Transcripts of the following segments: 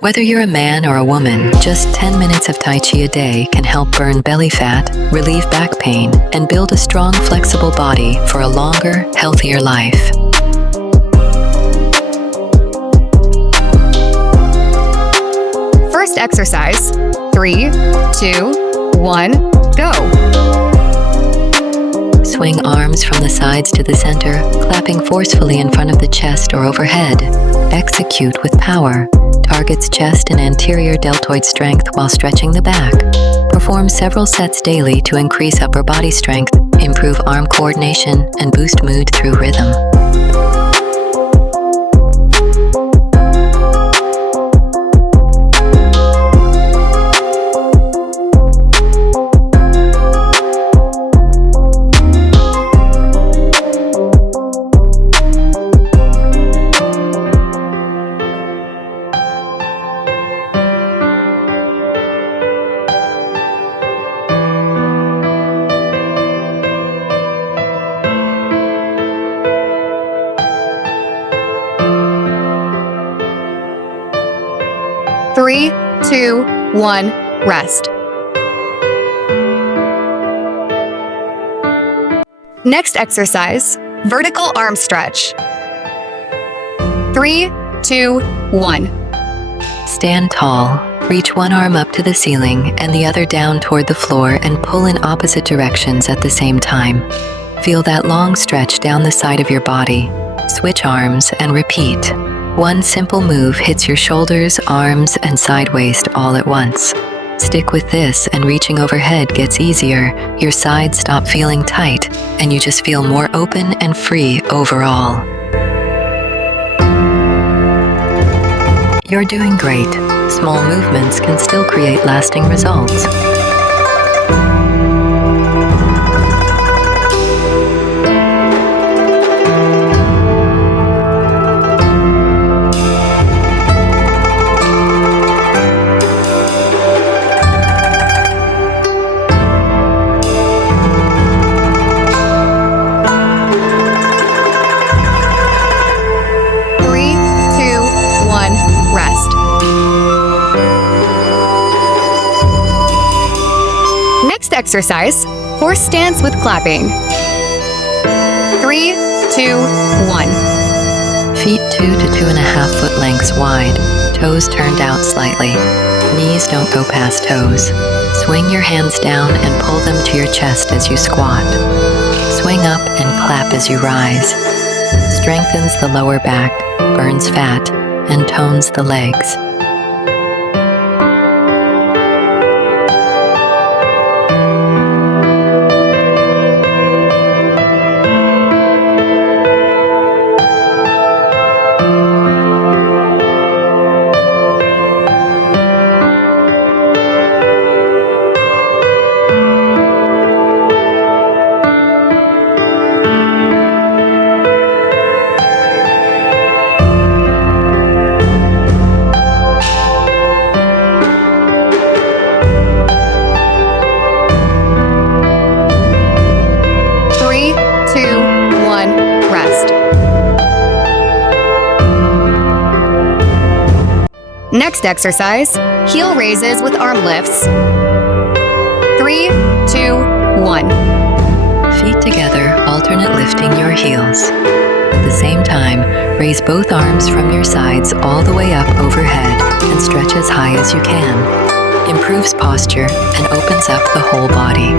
Whether you're a man or a woman, just 10 minutes of Tai Chi a day can help burn belly fat, relieve back pain, and build a strong, flexible body for a longer, healthier life. First exercise. 3, 2, 1, go. Swing arms from the sides to the center, clapping forcefully in front of the chest or overhead. Execute with power. Targets chest and anterior deltoid strength while stretching the back. Perform several sets daily to increase upper body strength, improve arm coordination, and boost mood through rhythm. Three, 2, 1, rest. Next exercise, vertical arm stretch. 3, 2, 1. Stand tall. Reach one arm up to the ceiling and the other down toward the floor and pull in opposite directions at the same time. Feel that long stretch down the side of your body. Switch arms and repeat. One simple move hits your shoulders, arms, and side waist all at once. Stick with this and reaching overhead gets easier, your sides stop feeling tight, and you just feel more open and free overall. You're doing great. Small movements can still create lasting results. Exercise, horse stance with clapping. 3, 2, 1. Feet 2 to 2.5 foot lengths wide, toes turned out slightly. Knees don't go past toes. Swing your hands down and pull them to your chest as you squat. Swing up and clap as you rise. Strengthens the lower back, burns fat, and tones the legs. Next exercise, heel raises with arm lifts. 3, 2, 1. Feet together, alternate lifting your heels. At the same time, raise both arms from your sides all the way up overhead and stretch as high as you can. Improves posture and opens up the whole body.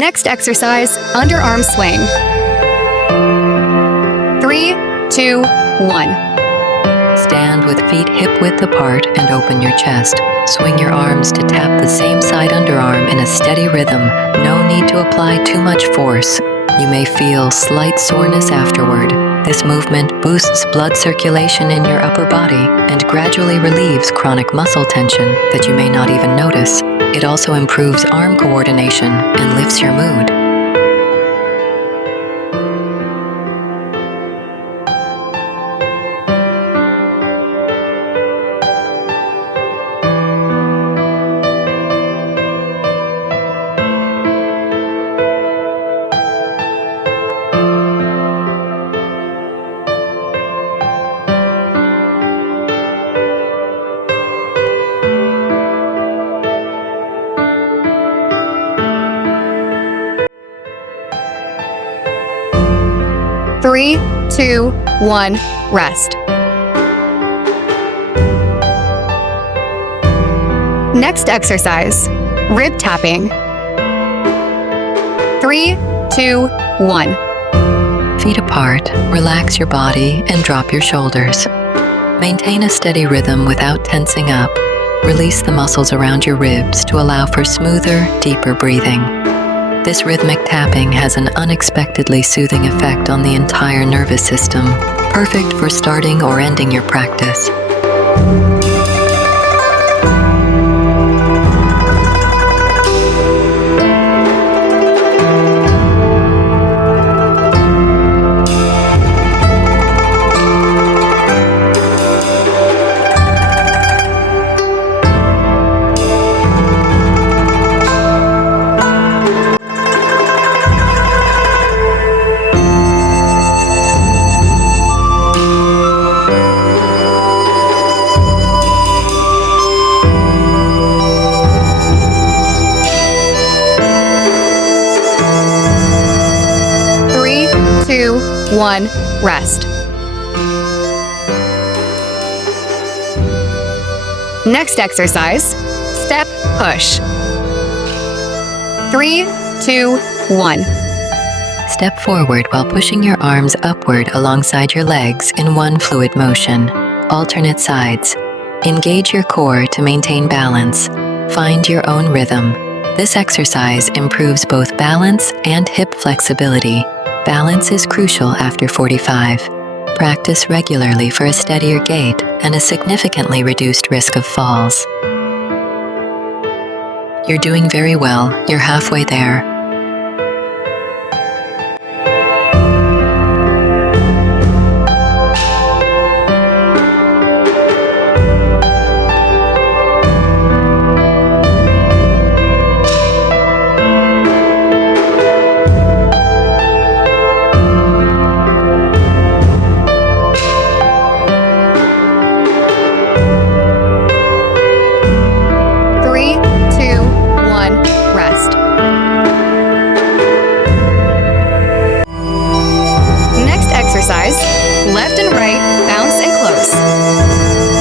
Next exercise, underarm swing. 3, 2, 1. Stand with feet hip-width apart and open your chest. Swing your arms to tap the same side underarm in a steady rhythm. No need to apply too much force. You may feel slight soreness afterward. This movement boosts blood circulation in your upper body and gradually relieves chronic muscle tension that you may not even notice. It also improves arm coordination and lifts your mood. Three, two, one, rest. Next exercise, rib tapping. 3, 2, 1. Feet apart, relax your body and drop your shoulders. Maintain a steady rhythm without tensing up. Release the muscles around your ribs to allow for smoother, deeper breathing. This rhythmic tapping has an unexpectedly soothing effect on the entire nervous system, perfect for starting or ending your practice. Two, one, rest. Next exercise, step push. 3, 2, 1. Step forward while pushing your arms upward alongside your legs in one fluid motion. Alternate sides. Engage your core to maintain balance. Find your own rhythm. This exercise improves both balance and hip flexibility. Balance is crucial after 45. Practice regularly for a steadier gait and a significantly reduced risk of falls. You're doing very well. You're halfway there. Left and right, bounce and close.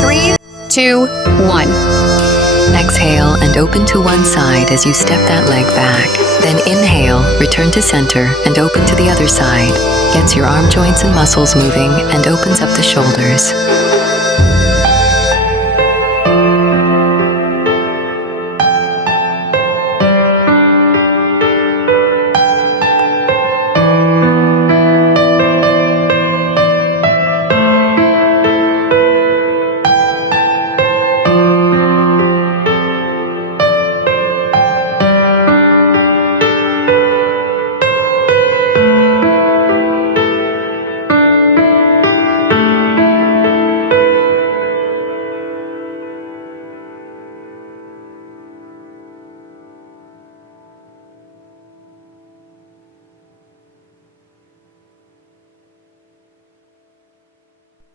3, 2, 1. Exhale and open to one side as you step that leg back. Then inhale, return to center and open to the other side. Gets your arm joints and muscles moving and opens up the shoulders.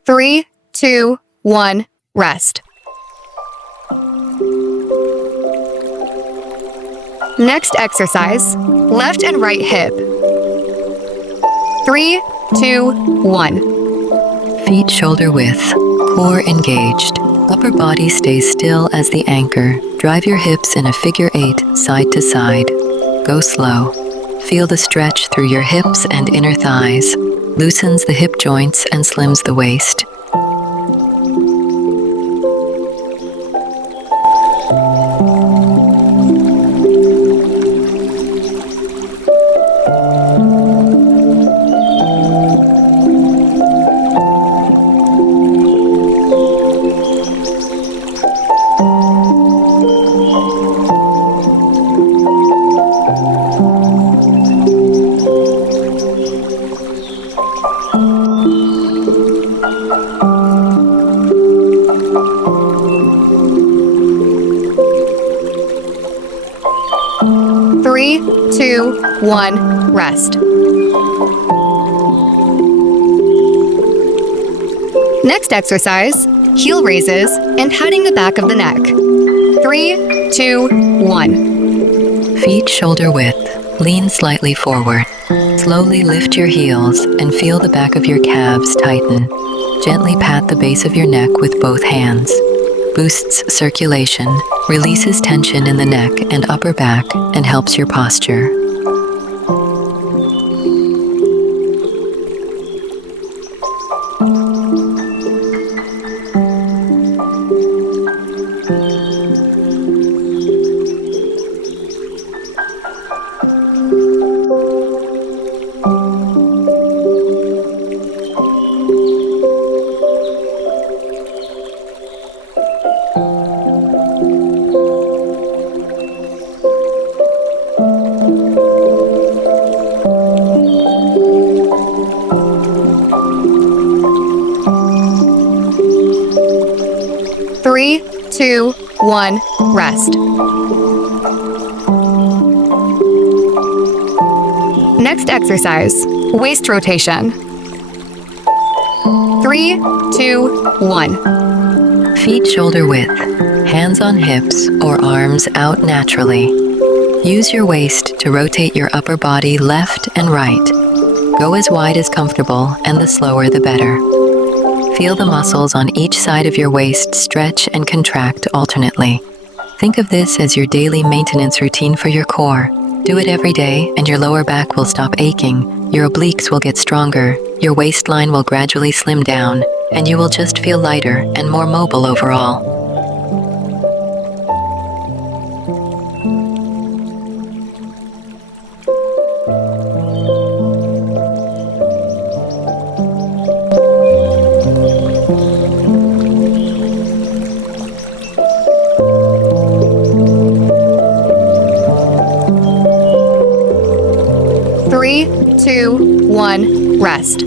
Three, two, one, rest. Next exercise, left and right hip. 3, 2, 1. Feet shoulder width, core engaged. Upper body stays still as the anchor. Drive your hips in a figure 8, side to side. Go slow. Feel the stretch through your hips and inner thighs. loosens the hip joints and slims the waist. Three, two, one, rest. Next exercise, heel raises and patting the back of the neck. 3, 2, 1. Feet shoulder width. Lean slightly forward. Slowly lift your heels and feel the back of your calves tighten. Gently pat the base of your neck with both hands. Boosts circulation, releases tension in the neck and upper back, and helps your posture. Three, two, one, rest. Next exercise, waist rotation. 3, 2, 1. Feet shoulder width. Hands on hips or arms out naturally. Use your waist to rotate your upper body left and right. Go as wide as comfortable, and the slower the better. Feel the muscles on each side of your waist stretch and contract alternately. Think of this as your daily maintenance routine for your core. Do it every day and your lower back will stop aching, your obliques will get stronger, your waistline will gradually slim down, and you will just feel lighter and more mobile overall. Three, two, one, rest.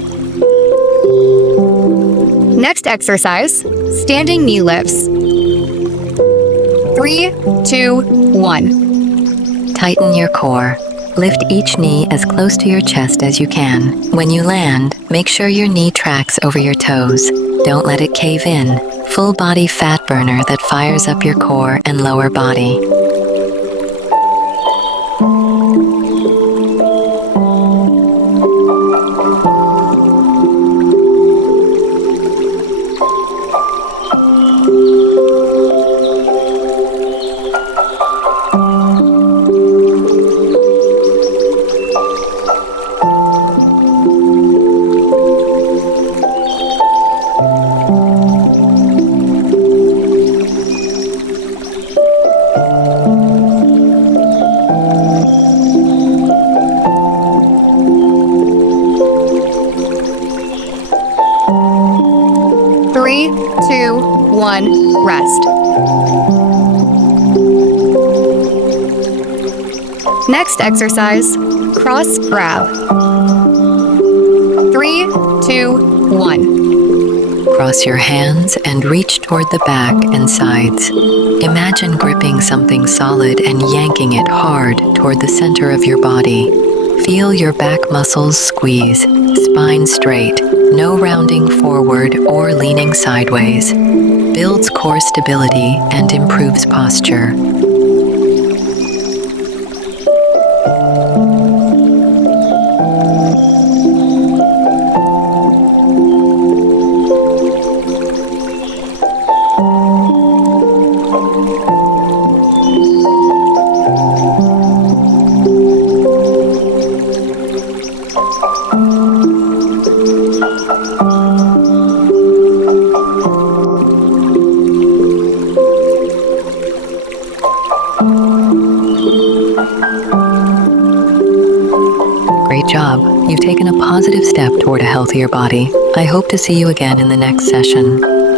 Next exercise, standing knee lifts. 3, 2, 1. Tighten your core. Lift each knee as close to your chest as you can. When you land, make sure your knee tracks over your toes. Don't let it cave in. Full body fat burner that fires up your core and lower body. Three, two, one, rest. Next exercise, cross grab. 3, 2, 1. Cross your hands and reach toward the back and sides. Imagine gripping something solid and yanking it hard toward the center of your body. Feel your back muscles squeeze, spine straight, no rounding forward or leaning sideways. Builds core stability and improves posture. Great job. You've taken a positive step toward a healthier body. I hope to see you again in the next session.